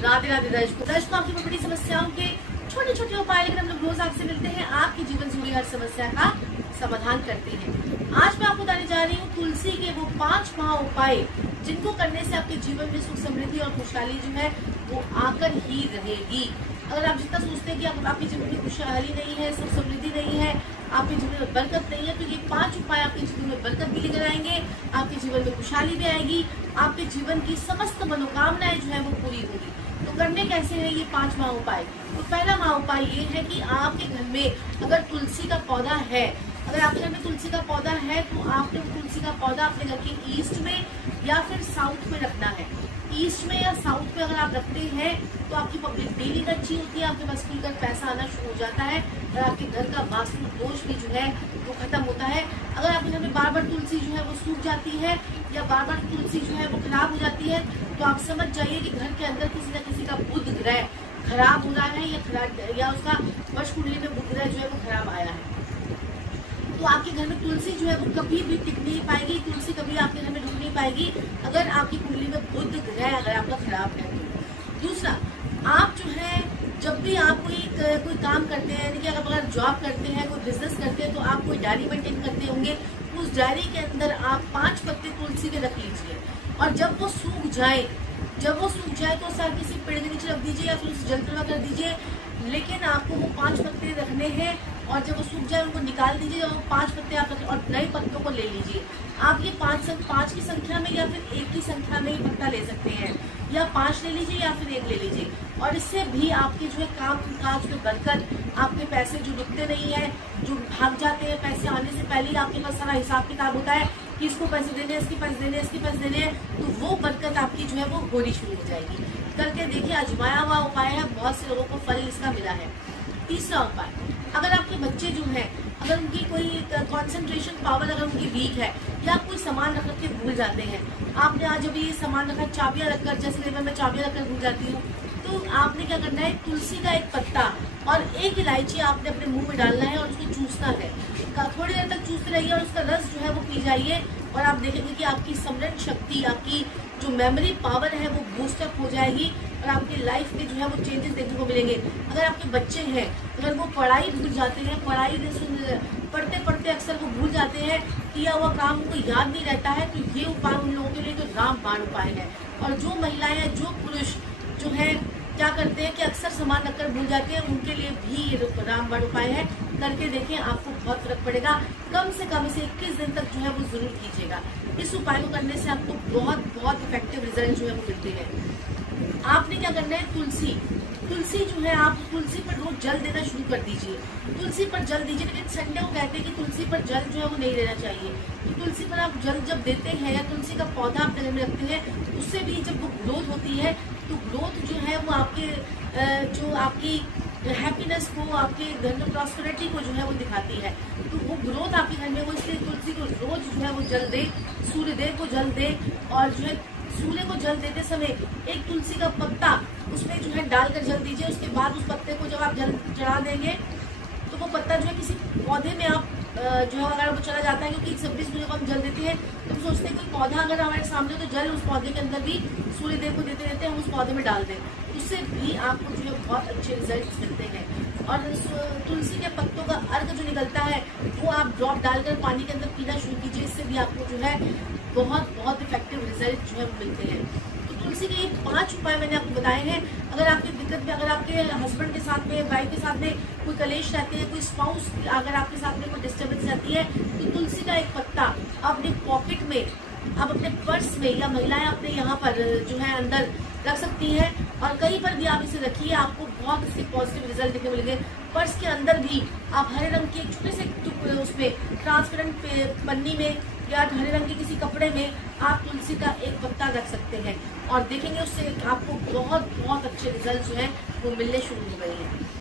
राधे राधे दर्शकों, आपकी बड़ी बड़ी समस्याओं के छोटे छोटे उपाय लेकर हम लोग रोज आपसे मिलते हैं, आपके जीवन से जुड़ी हर समस्या का समाधान करते हैं। आज मैं आपको बताने जा रही हूँ तुलसी के वो 5 महा उपाय, जिनको करने से आपके जीवन में सुख समृद्धि और खुशहाली जो है वो आकर ही रहेगी। अगर आप जितना सोचते हैं कि आपके जीवन में खुशहाली नहीं है, सुख समृद्धि नहीं है, आपके जीवन में बरकत नहीं है, तो ये 5 उपाय आपके जीवन में बरकत भी लेकर आएंगे, आपके जीवन में खुशहाली भी आएगी, आपके जीवन की समस्त मनोकामनाएं जो है वो पूरी होगी। तो करने कैसे हैं ये 5 महा उपाय? तो पहला महा उपाय ये है कि आपके घर में अगर तुलसी का पौधा है, अगर आपके घर में तुलसी का पौधा है तो आपने तुलसी का पौधा अपने घर के ईस्ट में या फिर साउथ में रखना है। ईस्ट में या साउथ में अगर आप रखते हैं तो आपकी पब्लिक डीलिंग अच्छी होती है, आपके पास खुलकर पैसा आना शुरू हो जाता है और आपके घर का वास्तु दोष भी जो है वो खत्म होता है। अगर आपके घर में बार बार तुलसी जो है वो सूख जाती है या बार बार तुलसी जो है वो खराब हो जाती है, तो आप समझ जाइए कि घर के अंदर किसी न किसी का बुध ग्रह खराब हो रहा है या उसका वश कुंडली में बुध ग्रह जो है वो खराब आया है। तो आपके घर में तुलसी जो है वो कभी भी टिक नहीं पाएगी, तुलसी कभी आपके घर में ढुक नहीं पाएगी अगर आपकी कुंडली में बुध ग्रह अगर आपका खराब है। दूसरा, आप जो है जब भी आप कोई काम करते हैं, यानी कि अगर जॉब करते हैं, कोई बिजनेस करते हैं, तो आप कोई डायरी मेंटेन करते होंगे, उस डायरी के अंदर आप 5 पत्ते तुलसी के रख लीजिए और जब वो सूख जाए तो सर किसी पेड़ के नीचे रख दीजिए या फिर उसे जल प्रवाह कर दीजिए। लेकिन आपको वो 5 पत्ते रखने हैं और जब वो सूख जाए उनको निकाल दीजिए और 5 पत्ते आप रखें और नए पत्तों को ले लीजिए। आप ये 5 की संख्या में या फिर 1 की संख्या में ही पत्ता ले सकते हैं, या 5 ले लीजिए या फिर 1 ले लीजिए। और इससे भी आपके जो है काम काज में बरकत, आपके पैसे जो रुकते नहीं है, जो भाग जाते हैं, पैसे आने से पहले ही आपके पास सारा हिसाब किताब होता है कि इसको पैसे देने हैं, इसके पैसे देने हैं, इसके पैसे देने हैं, तो वो बरकत आपकी जो है वो होनी शुरू हो जाएगी। करके देखिए, आजमाया हुआ उपाय है, बहुत से लोगों को फल इसका मिला है। तीसरा उपाय, अगर आपके बच्चे जो हैं, अगर उनकी कोई कंसंट्रेशन पावर अगर उनकी वीक है या कोई सामान रख के भूल जाते हैं, आपने आज अभी सामान रखा, चाबियां रखकर, जैसे मैं चाबियां रखकर भूल जाती हूँ, तो आपने क्या करना है, तुलसी का एक पत्ता और 1 इलायची आपने अपने मुंह में डालना है और उसको चूसना है। थोड़ी देर तक चूसते रहिए और उसका रस जो है वो पी जाइए और आप देखेंगे कि आपकी स्मरण शक्ति, आपकी जो मेमोरी पावर है वो बूस्टअप हो जाएगी और आपकी लाइफ में जो है वो चेंजेस देखने को मिलेंगे। अगर आपके बच्चे हैं, अगर वो पढ़ाई भूल जाते हैं, पढ़ते पढ़ते अक्सर वो भूल जाते हैं, किया हुआ काम उनको याद नहीं रहता है, तो ये उपाय उन लोगों के लिए तो रामबाण उपाय है। और जो महिलाएं, जो पुरुष जो है क्या करते हैं कि अक्सर सामान रखकर भूल जाते हैं, उनके लिए भी ये रामबाण उपाय है। करके देखें, आपको बहुत फर्क पड़ेगा। कम से कम इसे 21 दिन तक जो है वो जरूर कीजिएगा। इस उपाय को करने से आपको बहुत इफेक्टिव रिजल्ट जो है वो मिलते हैं। आपने क्या करना है, तुलसी जो है, आप तुलसी पर रोज जल देना शुरू कर दीजिए। तुलसी पर जल दीजिए, लेकिन संडे को कहते हैं कि तुलसी पर जल जो है वो नहीं देना चाहिए। तो तुलसी पर आप जल जब देते हैं या तुलसी का पौधा अपने घर में रखते हैं, उससे भी जब वो ग्रोथ होती है, तो ग्रोथ जो है वो आपकी हैप्पीनेस को, आपके घर में प्रॉस्पेरिटी को जो है वो दिखाती है। तो वो ग्रोथ आपके घर में, वो इसलिए तुलसी को रोज जो है वो जल दे, सूर्यदेव को जल दे और जो है सूर्य को जल देते समय 1 तुलसी का पत्ता उसमें जो है डालकर जल दीजिए। उसके बाद उस पत्ते को जब आप जल चढ़ा देंगे तो वो पत्ता जो है किसी पौधे में आप जो है अगर वो चला जाता है, क्योंकि 26 को जब हम जल देते हैं तो हम सोचते हैं कोई पौधा अगर हमारे सामने तो जल उस पौधे के अंदर भी सूर्यदेव को देते रहते हैं, हम उस पौधे में डाल दें, उससे भी आपको जो है बहुत अच्छे रिजल्ट मिलते हैं। और तुलसी के पत्तों का अर्क जो निकलता है वो आप ड्रॉप डालकर पानी के अंदर पीना शुरू कीजिए, इससे भी आपको जो है बहुत इफेक्टिव रिजल्ट जो है मिलते हैं। तो तुलसी के ये 5 उपाय मैंने आपको बताए हैं। अगर आपकी दिक्कत में, अगर आपके हस्बैंड के साथ में, वाइफ के साथ में कोई कलेश रहते हैं, कोई स्पाउस अगर आपके साथ में कोई डिस्टर्बेंस रहती है, तो तुलसी का एक पत्ता अपने पॉकेट में, आप अपने पर्स में, या महिलाएं अपने यहाँ पर जो है अंदर रख सकती हैं और कहीं पर भी आप इसे रखिए, आपको बहुत इसके पॉजिटिव रिजल्ट देखने मिलेंगे। पर्स के अंदर भी आप हरे रंग के एक छोटे से उसमें ट्रांसपेरेंट पन्नी में या हरे रंग के किसी कपड़े में आप तुलसी का एक पत्ता रख सकते हैं और देखेंगे उससे आपको बहुत अच्छे रिजल्ट जो है वो मिलने शुरू हो गए हैं।